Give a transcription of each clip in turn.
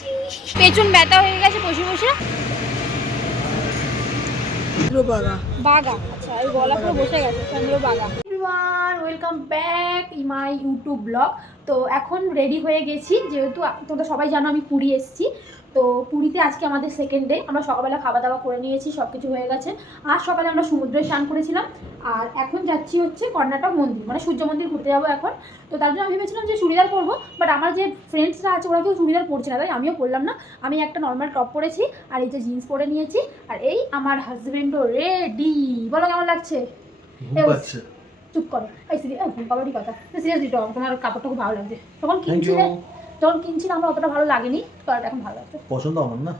যাচ্ছি। পেছন ব্যথা হয়ে গেছে বসে বসে। বাগা, আচ্ছা এই গলা পুরো বসে গেছে। Chandrabhaga. Everyone, welcome back my YouTube blog. তো এখন রেডি হয়ে গেছি, যেহেতু তোমরা সবাই জানো আমি পুরী এসেছি। তো পুরীতে আজকে আমাদের সেকেন্ড ডে। আমরা সকালবেলা খাওয়া দাওয়া করে নিয়েছি, সব কিছু হয়ে গেছে। আজ সকালে আমরা সমুদ্রে স্নান করেছিলাম, আর এখন যাচ্ছি হচ্ছে কর্ণাটক মন্দির, মানে সূর্য মন্দির ঘুরতে যাবো এখন। তো তার জন্য আমি ভেবেছিলাম যে চুড়িদার পরবো, বাট আমার যে ফ্রেন্ডসরা আছে ওরা কেউ চুড়িদার পরছে না, তাই আমিও পরলাম না। আমি একটা নর্মাল টপ পরেছি, আর এই যে জিন্স পরে নিয়েছি, আর এই আমার হাজবেন্ডও রেডি। বলো কেমন লাগছে? চুপ করো, এই বাবারই কথা। সিরিয়াসলি তোমার কাপড়টা খুব ভালো লাগছে। যখন কিনছিলাম আমার অতটা ভালো লাগেনি, তো এখন ভালো লাগছে। পছন্দ আমার না,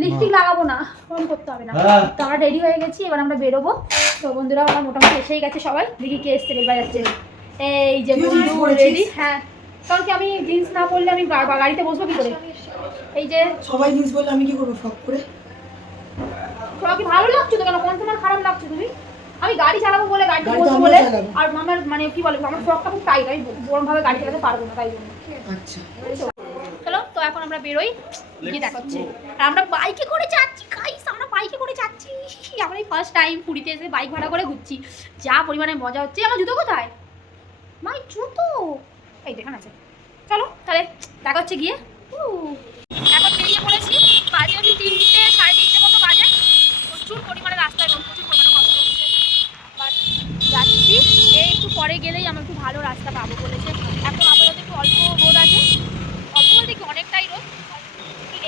লিপস্টিক লাগাবো না, ফোন করতে হবে না। তো আমরা রেডি হয়ে গেছি, এবার আমরা বেরোবো। তো বন্ধুরা আমার মোটামুটি এসেই গেছে সবাই। দেখি কে এসছে, বেল বাজাচ্ছে। এই যে বন্ধু রেডি। হ্যাঁ, কারণ কি আমি জিন্স না পরলে আমি গাড়িতে বসবো কি করে? এই যে সবাই জিন্স বললে আমি কি করবো ফ্রক করে? ফ্রক ভালো লাগছে তো, কেন কোন তোমার খারাপ লাগছে? তুমি আমি গাড়ি চালাবো বলে, গাড়িতে বসবো বলে। আর আমার মানে কি বলে, আমার ফ্রকটা খুব টাইট, আমি গরম ভাবে গাড়ি চালাতে পারবো না, তাই জন্য। আচ্ছা চলো, তো এখন আমরা বেরোই, গিয়ে দেখাচ্ছি। আর আমরা বাইকে করে যাচ্ছি গাইস, আমরা বাইকে করে যাচ্ছি। আমরা এই ফার্স্ট টাইম পুরীতে এসে বাইক ভাড়া করে ঘুরছি। যা পরিমাণে মজা হচ্ছে। আমার জুতো কোথায়? মাই জুতো এই দেখান আছে। চলো তাহলে দেখা হচ্ছে গিয়ে। এখন বেরিয়ে পড়েছি, বাজে হচ্ছে 3টে 3:30 মতো বাজে। প্রচুর পরিমাণে রাস্তায় এবং প্রচুর পরিমাণে কষ্ট হচ্ছে, বাট যাচ্ছি। এই একটু পরে গেলেই আমরা একটু ভালো রাস্তা পাবো বলেছে। এখন আপাতত একটু অল্প রোদ আছে, অল্প বলতে কি অনেকটাই রোদ।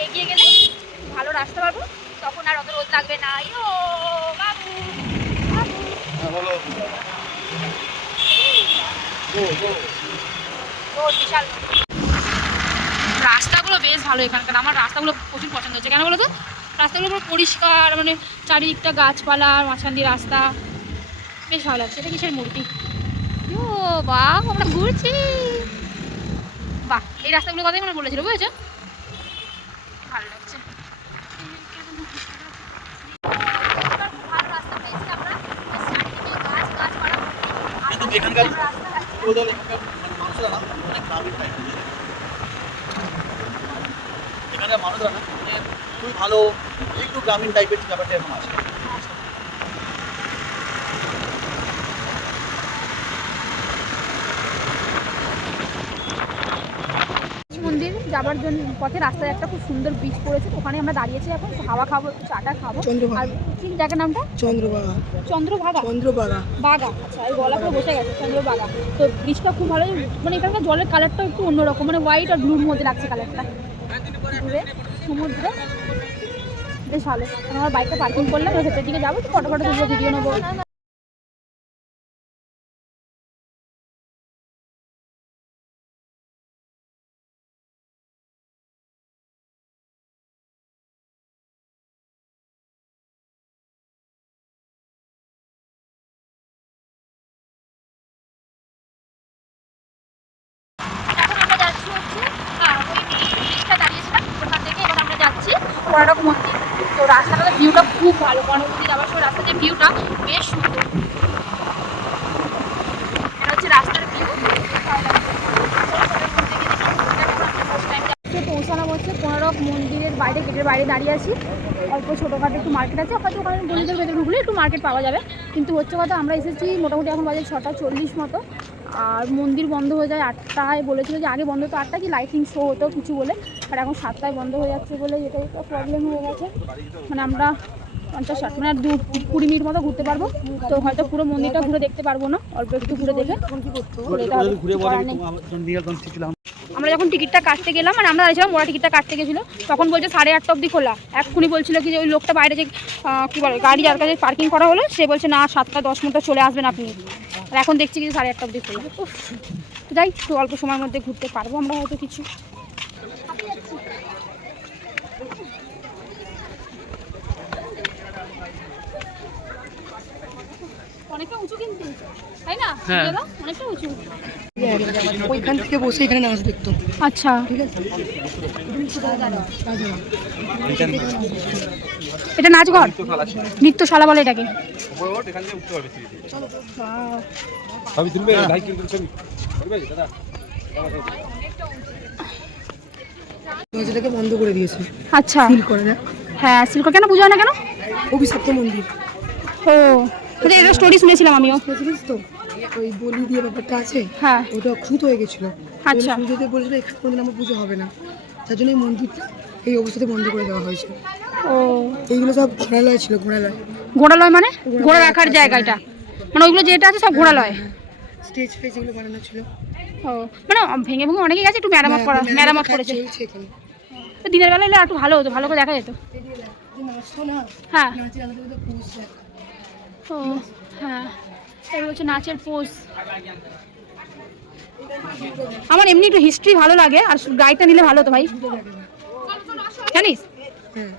এগিয়ে গেলে ভালো রাস্তা পাবো, তখন আর অত রোদ লাগবে না। ইয়ো বাবু বাবু, রোদ বিশাল। রাস্তাগুলো বেশ ভালো এখানকার, আমার রাস্তাগুলো প্রচুর পছন্দ হচ্ছে। কেন বলো তো? রাস্তাগুলো পুরো পরিষ্কার, মানে চারিদিকটা গাছপালা, মাঝখান দিয়ে রাস্তা, বেশ ভালো লাগছে। এটা কিসের মূর্তি? ও বাহ, আমরা ঘুরছি। বাহ, এই রাস্তাগুলোর কথাই মনে বলেছিল, বুঝেছো? ভালো লাগছে। এখানে মানুষরা না মানে খুবই ভালো, একটু গ্রামীণ টাইপের ব্যাপারটা এখন আছে। মন্দির যাবার জন্য পথে রাস্তায় একটা খুব সুন্দর ব্রিজ পড়েছে, ওখানে আমরা দাঁড়িয়েছি এখন, হাওয়া খাবো, একটু চাটা খাবো। আর ঠিক জায়গার নামটা চন্দ্রবাগা। বাগা, আচ্ছা এই গলা পুরো বসে গেছে। চন্দ্রবাগা। তো ব্রিজটা খুব ভালো, মানে এখানকার জলের কালারটা একটু অন্যরকম, মানে হোয়াইট আর ব্লুর মধ্যে লাগছে কালারটা। ঘুরে সমুদ্র বেশ ভালো। আমরা বাইকটা পার্কিং করলাম, ওই ভেতরের দিকে যাবো, ফটো তুলবো, ভিডিও নেবো। কর্ণাটক মন্দির। তো রাস্তাটাতে ভিউটা খুব ভালো, কর্ণাটক মন্দির যাওয়ার সময় রাস্তার যে ভিউটা বেশ সুন্দর। এটা হচ্ছে রাস্তার ভিউ। পৌঁছানো হচ্ছে কর্ণাটক মন্দিরের বাইরে, গেটের বাইরে দাঁড়িয়ে আছি। অল্প ছোটোখাটো একটু মার্কেট আছে, হয়তো ওখানে গলিদের ভেতরে ঢুকলে একটু মার্কেট পাওয়া যাবে। কিন্তু হচ্ছে কথা, আমরা এসেছি মোটামুটি এখন বাজে 6:40 মতো, আর মন্দির বন্ধ হয়ে যায় 8টায়। বলেছিল যে আগে বন্ধ হতো 8টা, কি লাইটিং শো হতো কিছু বলে, আর এখন 7টায় বন্ধ হয়ে যাচ্ছে বলে এটাই একটা প্রবলেম হয়ে গেছে। মানে আমরা 50-60 মানে আর 20 মিনিট মতো ঘুরতে পারবো। তো হয়তো পুরো মন্দিরটা ঘুরে দেখতে পারবো না, অল্প একটু ঘুরে দেখে আমরা যখন টিকিটটা কাটতে গেলাম, মানে আমরা দাঁড়িয়েছিলাম, ওরা টিকিটটা কাটতে গেছিলো, তখন বলছে 8:30 অবধি খোলা। এক্ষুনি বলছিল কি যে ওই লোকটা বাইরে যে কী বলে গাড়ি যার কাছে পার্কিং করা হলো, সে বলছে না 7:10 মতো চলে আসবেন আপনি। আর এখন দেখছি কি 8:30 অবধি খোলা। যাই, একটু অল্প সময়ের মধ্যে ঘুরতে পারবো আমরা হয়তো কিছু। অনেকটা উঁচু কিন্তু, তাই না? অনেকটা উঁচু। ওইখান থেকে বসে এখানে নাচ দেখতো। আচ্ছা, ঠিক আছে। এটা নাচঘর, নৃত্যশালা বলে এটাকে। সেটাকে বন্ধ করে দিয়েছে, আচ্ছা সিল করে দেয়। হ্যাঁ সিল্ক কেন পুজো হয় না কেন? অভিশপ্ত মন্দির ও আচ্ছা এটা স্টোরি শুনেছিলাম আমিও। বুঝেছিস তো, ওই বলি দিয়ে ব্যাপারটা আছে, হ্যাঁ ওটা খুঁত হয়ে গেছিলো। আচ্ছা পুজোতে বলেছিল এখানে কোনদিন আমার পুজো হবে না, তার জন্য এই মন্দিরটা এই অবস্থাতে বন্ধ করে দেওয়া হয়েছে। ও এইগুলো সব ঘোড়ালয় ছিল, ঘোড়ালয়। ঘোড়ালয় মানে ঘোড়া রাখার জায়গা এটা, মানে ওইগুলো যেটা আছে সব ঘোড়ালয়। স্টেজ ফেজ এগুলো বানানো ছিল। ও মানে ভেঙে ভেঙে অনেকে গেছে, একটু মেরামত করা, মেরামত করেছে। চলছে এখানে। তো দিনের বেলা এলে একটু ভালো হতো, ভালো করে দেখা যেত। এই যে নাচতো না, হ্যাঁ নাচের আলাদা আলাদা পোজ দেয়। ও হ্যাঁ এগুলো হচ্ছে নাচের পোজ। আমার এমনি একটু হিস্ট্রি ভালো লাগে, আর গাইডটা নিলে ভালো হতো ভাই, জানিস? হ্যাঁ